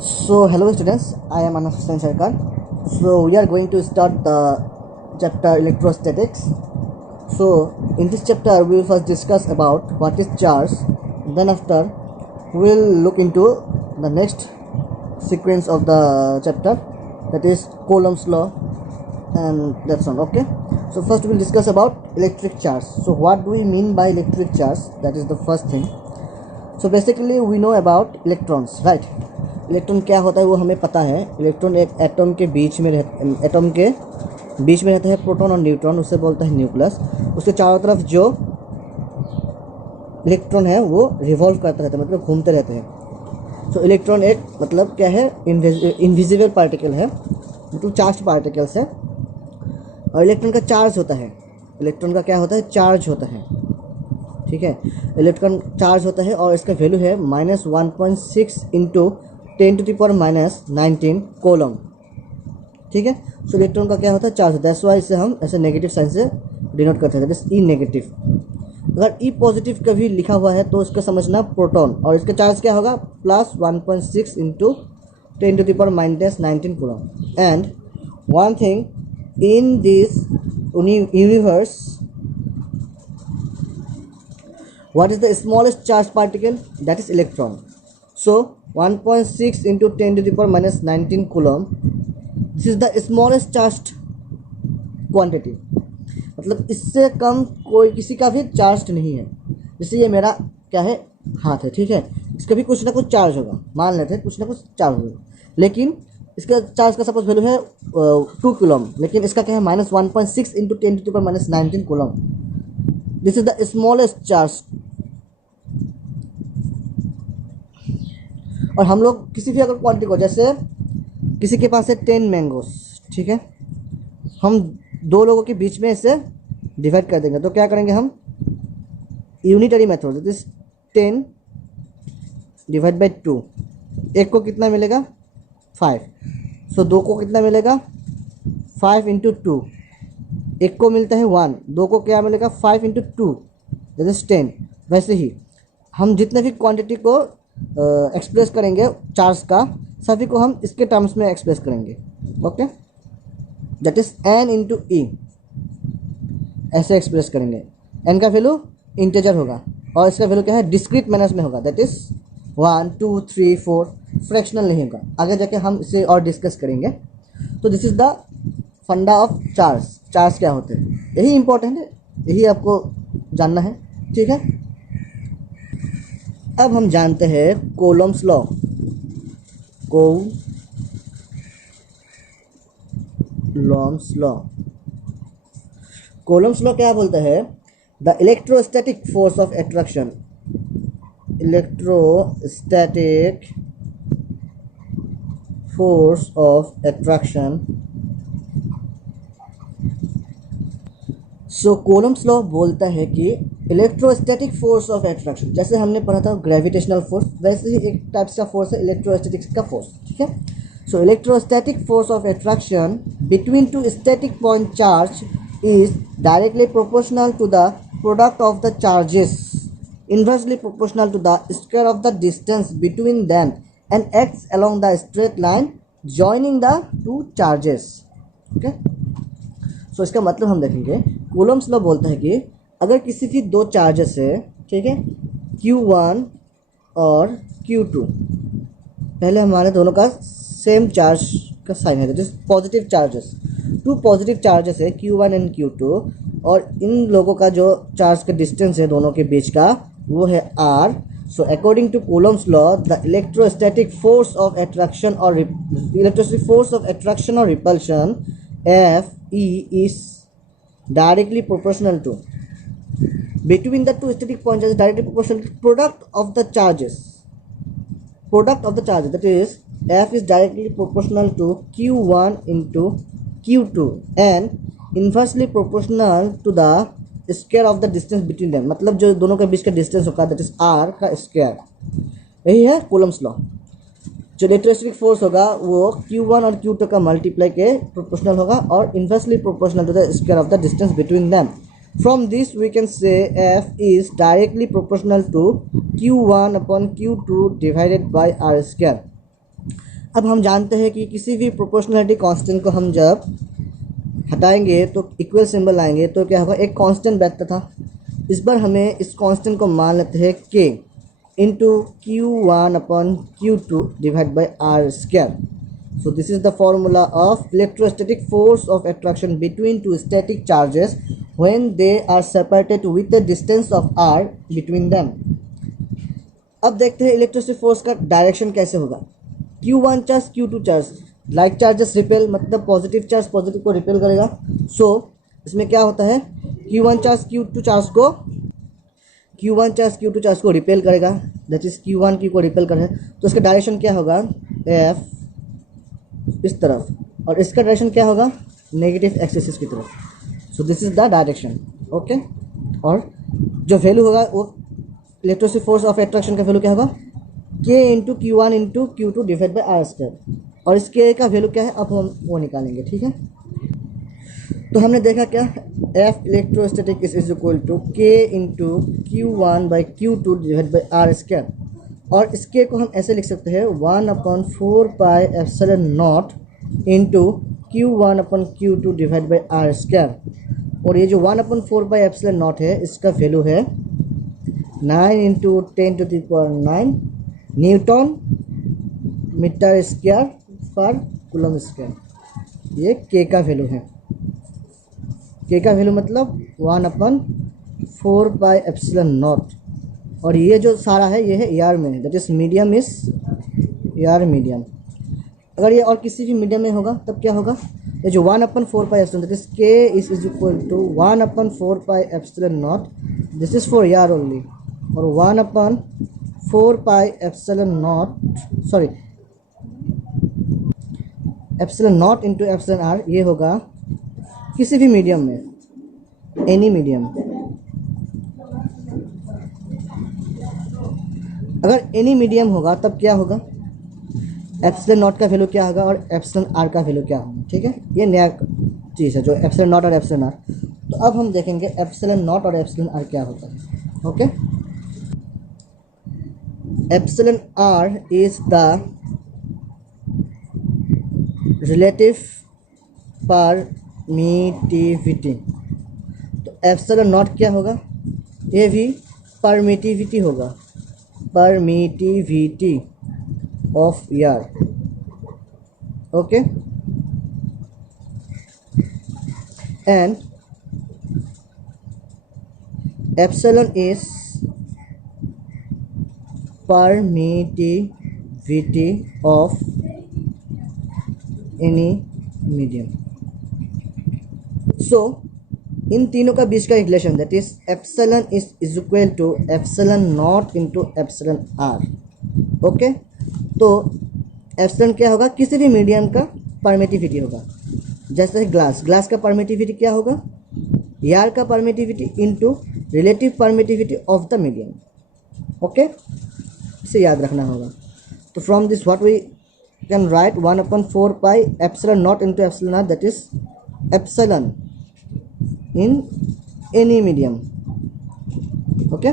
So hello students, I am Anas Hussain Sarkar. So we are going to start the chapter electrostatics. So in this chapter we will first discuss about what is charge. Then after we will look into the next sequence of the chapter, that is Coulomb's law, and that's all. Okay. So first we will discuss about electric charge. So what do we mean by electric charge? That is the first thing. So basically we know about electrons, right? Electron क्या होता है वो हमें पता है. Electron एक atom के बीच में रहता है प्रोटॉन और न्यूट्रॉन, उससे बोलता है न्यूक्लियस. उसके चारों तरफ जो इलेक्ट्रॉन है वो रिवॉल्व करता रहता है, मतलब घूमते रहते हैं. सो इलेक्ट्रॉन एक मतलब क्या है, इनविजिबल पार्टिकल है, मतलब चार्ज पार्टिकल्स है. और इलेक्ट्रॉन का चार्ज होता है, इलेक्ट्रॉन का क्या होता है, चार्ज होता है. ठीक है, इलेक्ट्रॉन चार्ज होता है और इसका वैल्यू है -1.6 इंटू 10⁻⁹ कोलम. ठीक है. सो इलेक्ट्रॉन का क्या होता है, चार्ज. दैट्स वाई इसे हम ऐसे नेगेटिव साइन से डिनोट करते हैं, दैट इज ई नेगेटिव. अगर ई पॉजिटिव कभी लिखा हुआ है तो इसका समझना प्रोटॉन, और इसका चार्ज क्या होगा, +1.6 into 10⁻⁹ coulomb. And one thing in this universe, what is the smallest charged particle? That is electron. So 1.6 into 10⁻⁹ coulomb, this is the smallest charged quantity. मतलब इससे कम कोई किसी का भी चार्ज नहीं है. जैसे ये मेरा क्या है, हाथ है, ठीक है, इसका भी कुछ ना कुछ चार्ज होगा, मान लेते हैं कुछ ना कुछ चार्ज होगा, लेकिन इसका चार्ज का सपोज वैल्यू है 2 कूलम, लेकिन इसका क्या है -1.6 into 10⁻⁹ coulomb. This is the smallest charge. और हम लोग किसी भी अगर क्वांटिटी को, जैसे किसी के पास है 10 मैंगोस, ठीक है, हम दो लोगों के बीच में इसे डिवाइड कर देंगे. तो क्या करेंगे हम, unitary method, that is 10 divide by 2. एक को कितना मिलेगा, 5. सो दो को कितना मिलेगा, 5 इंटू 2. एक को मिलता है 1, दो को क्या मिलेगा, 5 इंटू 2, दैट इज 10. वैसे ही हम जितने भी क्वांटिटी को एक्सप्रेस करेंगे चार्ज का, सभी को हम इसके टर्म्स में एक्सप्रेस करेंगे. Okay, that is n into e, ऐसे एक्सप्रेस करेंगे. n का वैल्यू इंटीजर होगा और इसका वैल्यू क्या है, डिस्क्रीट मैनर्स में होगा, दैट इज 1 2 3 4, फ्रैक्शनल नहीं होगा. आगे जाके हम इसे और डिस्कस करेंगे. तो दिस इज द फंडा ऑफ चार्ज. चार्ज क्या होते हैं, यही इंपॉर्टेंट है, यही आपको जानना है. ठीक है, अब हम जानते हैं कोलम्स लॉ. कोलम्स लॉ क्या बोलता है, the electrostatic force of attraction. Electrostatic force of attraction. So Coulomb's law बोलता है कि इलेक्ट्रोस्टैटिक फोर्स ऑफ अट्रैक्शन, जैसे हमने पढ़ा था ग्रेविटेशनल फोर्स, वैसे ही एक टाइप्स का फोर्स है इलेक्ट्रोस्टैटिक्स का फोर्स. ठीक है. So electrostatic force of attraction between two static point charge is directly proportional to the product of the charges, inversely proportional to the square of the distance between them, and acts along the straight line joining the two charges. Okay. So इसका मतलब हम देखेंगे, Coulomb's law बोलता है कि अगर किसी भी दो चार्जेस है, ठीक है, Q1 और Q2, पहले हमारे दोनों का सेम चार्ज का साइन है, that is positive charges. Two positive charges है Q1 एंड Q2, और इन लोगों का जो चार्ज का डिस्टेंस है दोनों के बीच का वो है R. So according to Coulomb's law, the electrostatic force of attraction और repulsion Fe is directly proportional to, between the two static points, is directly proportional to product of the charges. That is, F is directly proportional to Q1 into Q2 and inversely proportional to the square of the distance between them. मतलब जो दोनों के बीच का distance होगा, that is R का square. यही है Coulomb's law. जो इलेक्ट्रोस्टैटिक फोर्स होगा वो Q1 और Q2 का मल्टीप्लाई के प्रोपोर्शनल होगा और inversely proportional to the square of the distance between them. From this we can say F is directly proportional to Q1 upon Q2 divided by R square. अब हम जानते हैं कि किसी भी प्रोपोर्शनलिटी कांस्टेंट को हम जब हटाएंगे तो इक्वल सिंबल लाएंगे तो क्या होगा, एक कांस्टेंट बैठता था, इस बार हमें इस कांस्टेंट को मान लेते हैं k into Q1/Q2 divide by R square. So this is the formula of electrostatic force of attraction between two static charges when they are separated with a distance of r between them. अब देखते हैं electrostatic force का direction कैसे होगा. Q1 charge Q2 charge, like charges repel, मतलब positive charge positive को repel करेगा. सो इसमें क्या होता है, Q1 चार्ज Q2 चार्ज को रिपेल करेगा, दैट इज Q1 Q को रिपेल करेगा. तो इसका डायरेक्शन क्या होगा, F इस तरफ, और इसका डायरेक्शन क्या होगा, नेगेटिव एक्सिस की तरफ. So this is the direction. Okay, और जो वैल्यू होगा वो इलेक्ट्रोस्टैटिक फोर्स ऑफ अट्रैक्शन का वैल्यू क्या होगा, K into Q1 into Q2 divide by R square. और इस K का वैल्यू क्या है, अब हम वो निकालेंगे. ठीक है, तो हमने देखा क्या, F electrostatic is equal to K into Q1 by Q2 divide by R square. और इस K को हम ऐसे लिख सकते हैं 1/4 pi epsilon naught into Q1/Q2 divide by R square. और ये जो 1/4 पाई एप्सिलॉन नॉट है, इसका वैल्यू है 9 इंटू 10⁹ न्यूटन मीटर स्क्वायर पर कूलम स्क्वायर. ये K का वैल्यू है. K का वैल्यू मतलब 1/4 पाई एप्सिलॉन नॉट. और ये जो सारा है ये है एयर में, that is medium is air medium. अगर ये और किसी भी मीडियम में होगा तब क्या होगा, ये जो 1/4 pi epsilon, that is K is equal to 1/4 pi epsilon naught, this is for air only. और 1/4 pi epsilon naught, sorry epsilon naught into epsilon R, ये होगा किसी भी मीडियम में, एनी मीडियम. अगर एनी मीडियम होगा तब क्या होगा, एप्सिलॉन नॉट का वैल्यू क्या होगा और एप्सिलॉन आर का वैल्यू क्या होगा. ठीक है, ये नया चीज़ है जो एप्सिलॉन नॉट और एप्सिलॉन आर. तो अब हम देखेंगे एप्सिलॉन नॉट और एप्सिलॉन आर क्या होता है. Okay, epsilon R is the relative permittivity. तो एप्सिलॉन नॉट क्या होगा, ये भी परमिटिविटी होगा, permittivity of air. Okay, and epsilon is permittivity of any medium. So इन तीनों का बीच का relation, that is epsilon is equal to epsilon naught into epsilon R. Okay, तो एप्सिलॉन क्या होगा, किसी भी मीडियम का परमिटिविटी होगा. जैसे ग्लास का परमिटिविटी क्या होगा, एयर का permittivity into relative permittivity of the medium. Okay, इसे याद रखना होगा. तो from this what we can write 1/4 pi epsilon naught into epsilon R, that is epsilon in any medium. Okay,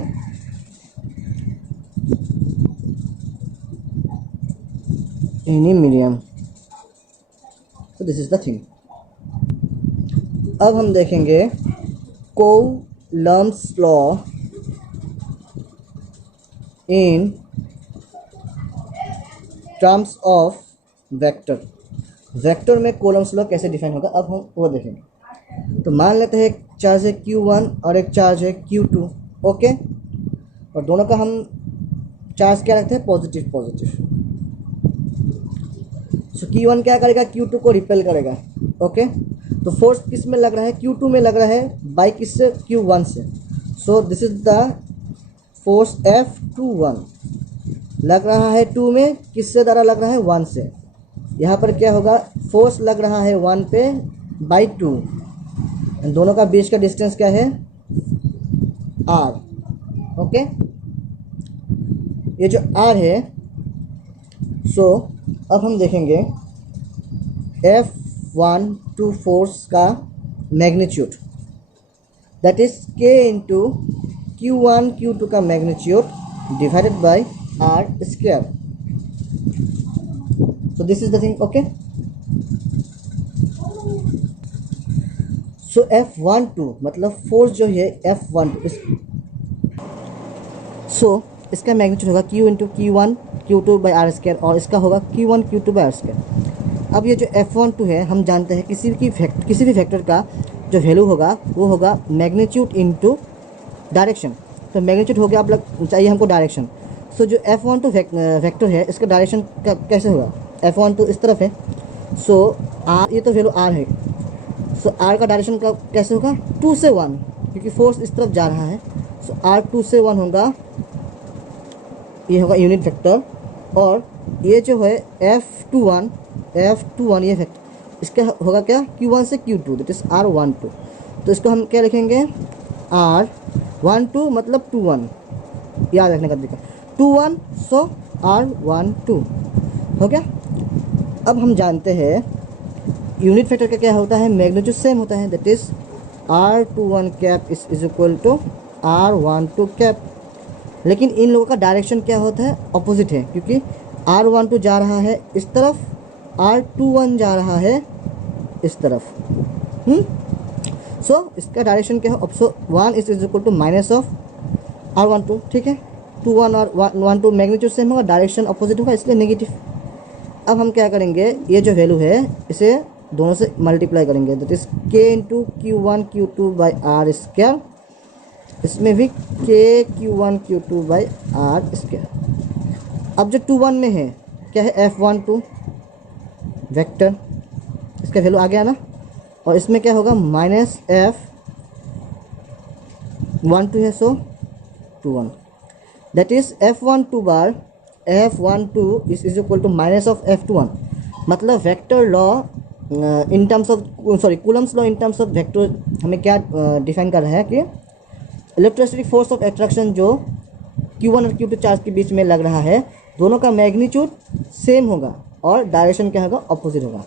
any medium. So this is the thing. अब हम देखेंगे Coulomb's law in terms of vector. Vector में Coulomb's law कैसे define होगा, अब हम वो देखेंगे. तो मान लेते हैं एक चार्ज है Q1 और एक चार्ज है Q2. ओके, और दोनों का हम चार्ज क्या रखते हैं, पॉजिटिव. सो Q1 क्या करेगा, Q2 को रिपेल करेगा. ओके, तो फोर्स किस में लग रहा है, Q2 में लग रहा है, बाई किससे, Q1 से. सो this is the force F21 लग रहा है 2 में, किससे द्वारा लग रहा है, 1 से. यहाँ पर क्या होगा, फोर्स लग रहा है 1 पे बाई 2. दोनों का बीच का डिस्टेंस क्या है, r. ओके, ये जो r है, सो अब हम देखेंगे F12 फोर्स का magnitude, that is K into Q1 Q2 का magnitude divided by r square. So this is the thing, okay. So F12 मतलब फोर्स जो है F12 इसका मैग्नीट्यूड होगा Q into Q1 Q2 by R square, और इसका होगा Q1 Q2 by R square. अब ये जो F12 है हम जानते हैं किसी भी वेक्टर का जो वैल्यू होगा वो होगा मैग्नीट्यूड इंटू डायरेक्शन। तो मैग्नीट्यूड हो गया, आप लोग चाहिए हमको डायरेक्शन। सो जो F12 वेक्टर है इसका डायरेक्शन का कैसे होगा, F12 इस तरफ है, सो R ये तो वैल्यू R है, सो R का डायरेक्शन का कैसे होगा 2 से 1, क्योंकि फोर्स इस तरफ जा रहा है। सो R 2 से 1 होगा, ये होगा यूनिट वेक्टर। और ये जो है F21 ये वेक्टर इसका होगा क्या Q1 से Q2 दैट इज R12। तो इसको हम क्या लिखेंगे R12 मतलब 21, याद रखने का तरीका 21, सो R12 हो गया। अब हम जानते हैं यूनिट वेक्टर का क्या होता है, मैग्नीट्यूड सेम होता है, that is R21 cap is equal to R12 cap. लेकिन इन लोगों का डायरेक्शन क्या होता है, अपोजिट है, क्योंकि R12 जा रहा है इस तरफ, R21 जा रहा है इस तरफ। सो इसका डायरेक्शन क्या हो, so 1 is equal to minus of R12, ठीक है। 21 और 12 मैग्नीट्यूड सेम होगा, डायरेक्शन अपोजिट होगा, इसलिए नेगेटिव। अब हम क्या करेंगे, ये जो वैल्यू है इसे दोनों से मल्टीप्लाई करेंगे, that is K into Q1 Q2 by R square, इसमें भी K Q1 Q2 by R square. अब जो 21 में है क्या है F12 वेक्टर, इसका वैल्यू आ गया ना, और इसमें क्या होगा माइनस F12 है, so 21 that is F12 bar F12 is equal to minus of F21। मतलब vector law in terms of Coulomb's law in terms of vector हमें क्या डिफाइन कर रहा है कि इलेक्ट्रोस्टैटिक फोर्स ऑफ अट्रैक्शन जो Q1 और Q2 चार्ज के बीच में लग रहा है, दोनों का मैग्नीट्यूड सेम होगा और डायरेक्शन क्या होगा, अपोजिट होगा,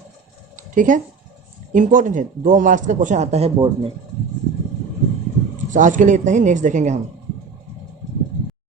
ठीक है। इंपॉर्टेंट है, 2 मार्क्स का क्वेश्चन आता है बोर्ड में। तो आज के लिए इतना ही, नेक्स्ट देखेंगे हम।